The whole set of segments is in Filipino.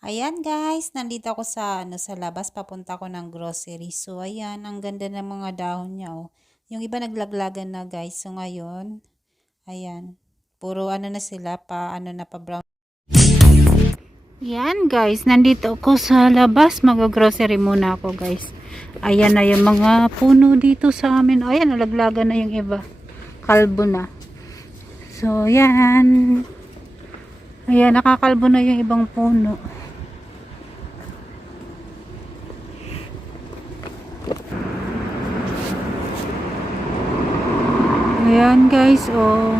Ayan guys, nandito ako sa labas, papunta ko ng grocery. So ayan, ang ganda ng mga dahon niya oh. Yung iba naglaglagan na guys. So ngayon, ayan, puro ano na sila, pa brown. Yan guys, nandito ako sa labas, mag-grocery muna ako guys. Ayan na yung mga puno dito sa amin. Ayan, nalaglagan na yung iba. Kalbo na. So yan. Ayan, nakakalbo na yung ibang puno. Ayan guys, oh.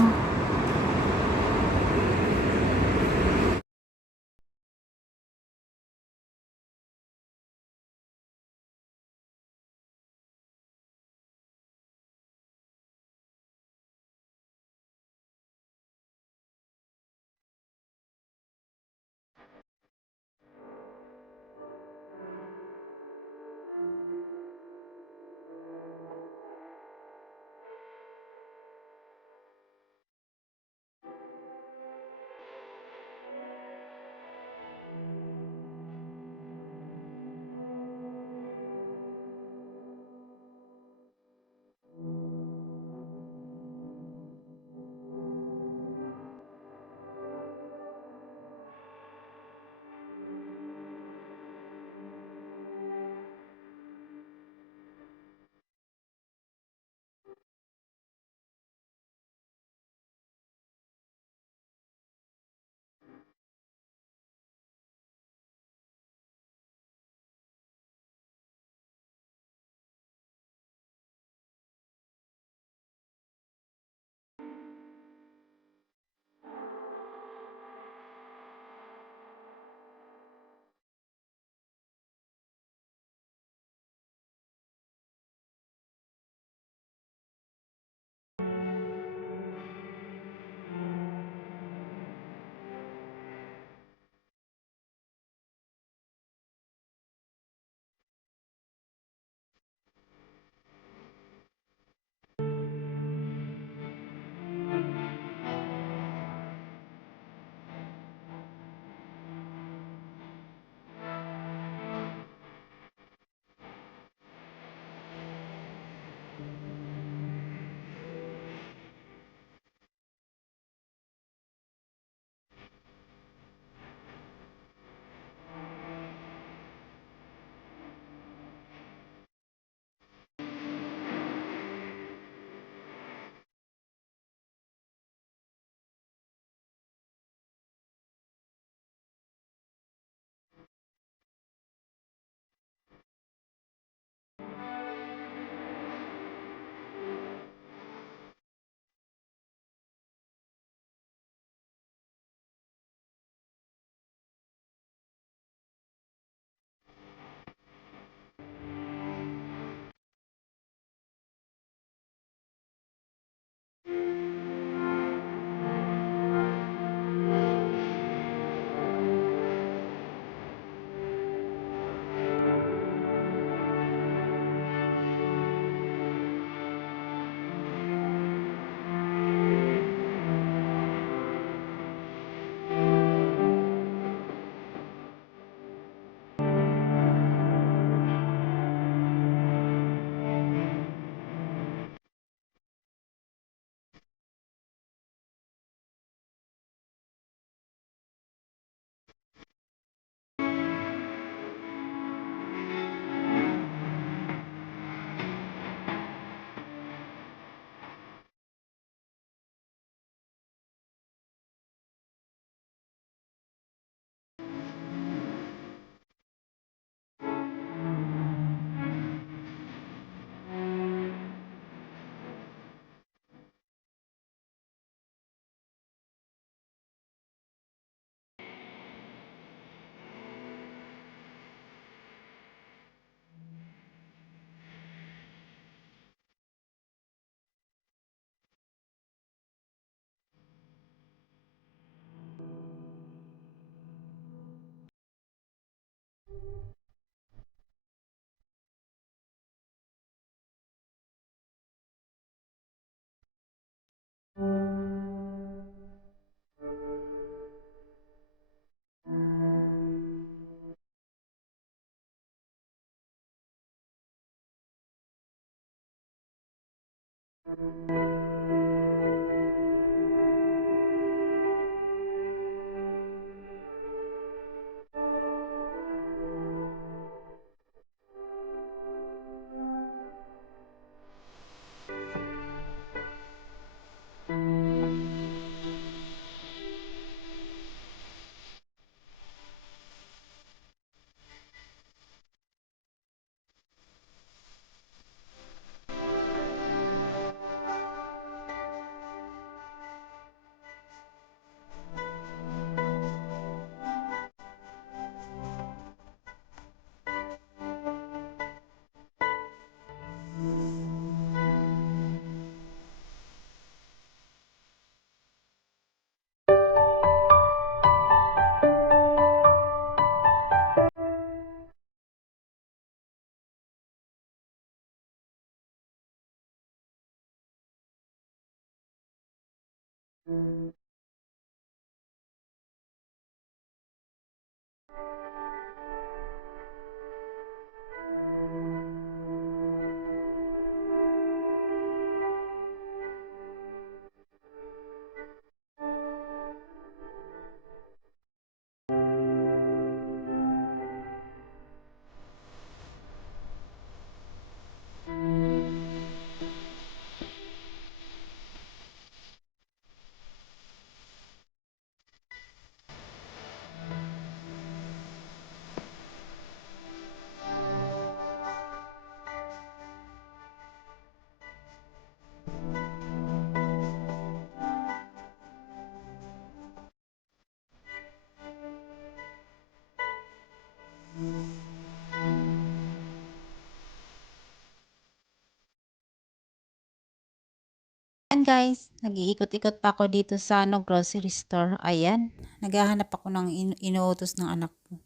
Ayan guys, nag-iikot-ikot pa ako dito sa grocery store. Ayan, naghahanap ako ng inuutos ng anak ko.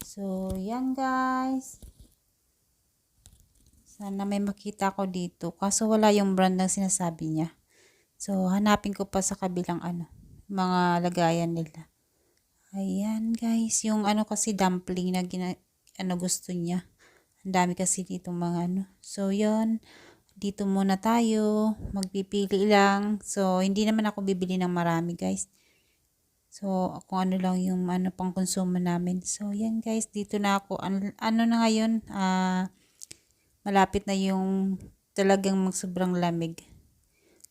So, yan guys. Sana may makita ko dito. Kaso wala yung brand ng sinasabi niya. So, hanapin ko pa sa kabilang mga lagayan nila. Ayan guys, yung kasi dumpling na gusto niya. Ang dami kasi dito mga So, yon. Dito muna tayo, magpipili lang. So, hindi naman ako bibili ng marami guys. So, kung ano lang yung pang konsumo namin. So, yan guys, dito na ako. Ano na ngayon, malapit na yung talagang magsobrang lamig.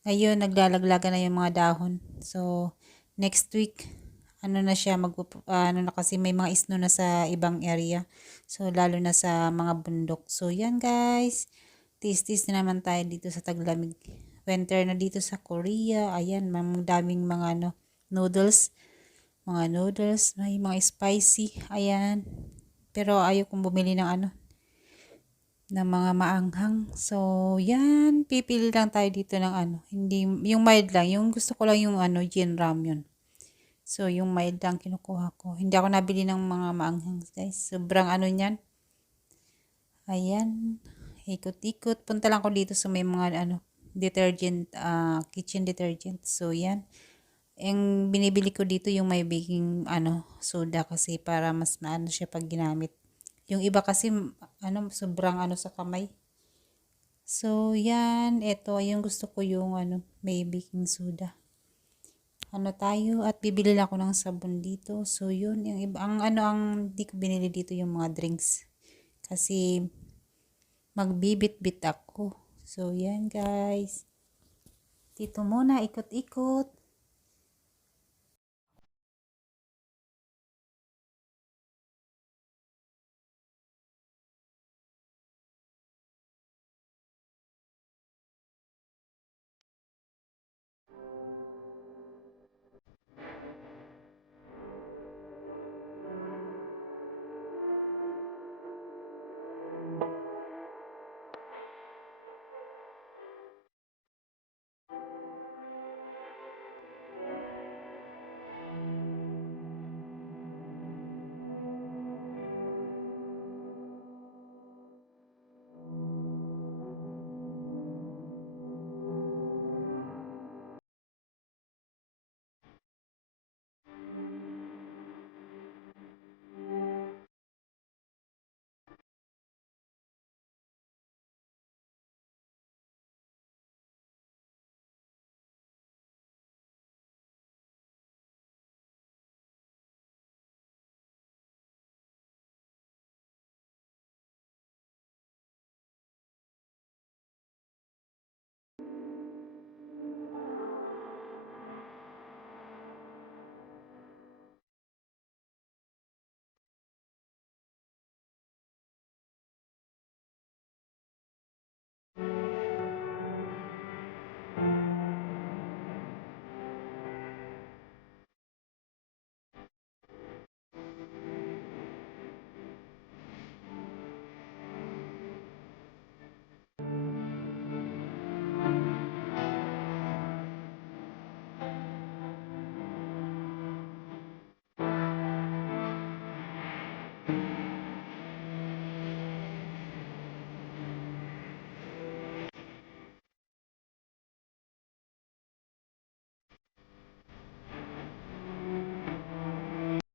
Ngayon, naglalaglaga na yung mga dahon. So, next week, na siya, na kasi may mga snow na sa ibang area. So, lalo na sa mga bundok. So, yan guys. Tis-tis na naman tayo dito sa taglamig. Winter na dito sa Korea. Ayan, daming mga noodles. Mga noodles, may mga spicy. Ayan. Pero ayaw kong bumili ng ng mga maanghang. So, yan. Pipili lang tayo dito ng Hindi, yung mild lang. Yung gusto ko lang yung Jin ramyun. So, yung mild lang kinukuha ko. Hindi ako nabili ng mga maanghang, guys. Sobrang niyan. Ayan. Ikot-ikot. Punta lang ko dito sa may mga detergent, kitchen detergent. So, yan. Yung binibili ko dito yung may baking soda kasi para mas maano siya pag ginamit. Yung iba kasi sobrang sa kamay. So, yan. Ito, yung gusto ko yung may baking soda. Tayo at bibili lang ako ng sabon dito. So, yun. Yung iba, ang di ko binili dito yung mga drinks. Kasi, magbibit-bit ako. So, yan guys. Dito muna, ikot-ikot.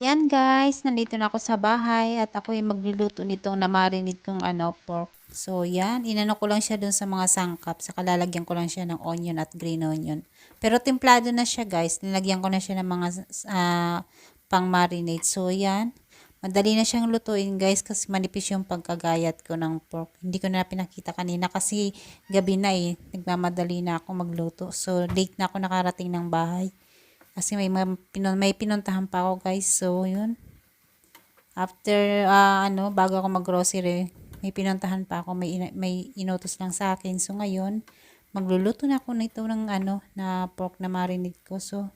Yan guys, nandito na ako sa bahay at ako yung magluluto nitong na-marinate kong pork. So yan, inano ko lang siya dun sa mga sangkap, saka lalagyan ko lang siya ng onion at green onion. Pero templado na siya guys, nilagyan ko na siya ng mga pang marinate. So yan, madali na siyang lutuin guys kasi manipis yung pagkagayat ko ng pork. Hindi ko na pinakita kanina kasi gabi na nagmamadali na ako magluto. So late na ako nakarating ng bahay. Kasi may pinuntahan pa ako guys. So, yun. After, bago ako mag-grocery, may pinuntahan pa ako. May inutos lang sa akin. So, ngayon, magluluto na ako nito ng na pork na marinade ko. So,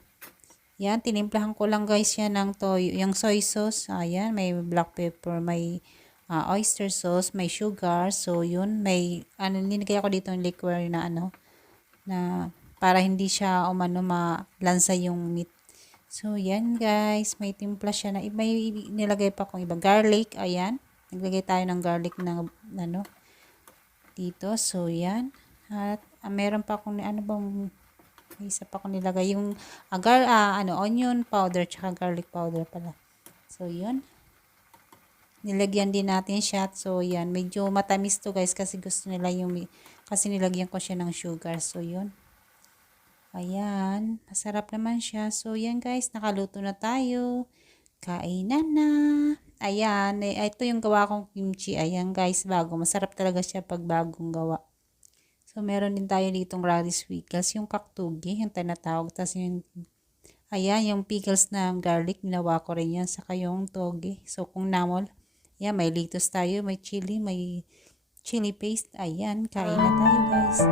yan. Tinimplahan ko lang guys yan ng toyo. Yung soy sauce. Ayan. May black pepper. May oyster sauce. May sugar. So, yun. May, linagay ako dito ng liquor na na para hindi siya malansa yung meat. So, yan guys. May timpla siya na may nilagay pa akong iba. Garlic. Ayan. Naglagay tayo ng garlic na dito. So, yan. At meron pa akong may isa pa akong nilagay. Yung onion powder tsaka garlic powder pala. So, yun. Nilagyan din natin siya. So, yan. Medyo matamis to guys kasi gusto nila kasi nilagyan ko siya ng sugar. So, yun. Ayan, masarap naman siya. So, yan guys, nakaluto na tayo. Kainan na. Ayan, ito yung gawa kong kimchi. Ayan guys, bago. Masarap talaga siya pag bagong gawa. So, meron din tayo ditong radish pickles, yung kaktugi, yung tinatawag. Tapos ayan, yung pickles na garlic, ginawa ko rin yan. Saka yung toge. So, kung namol, ayan, may lettuce tayo, may chili paste. Ayan, kain na tayo guys.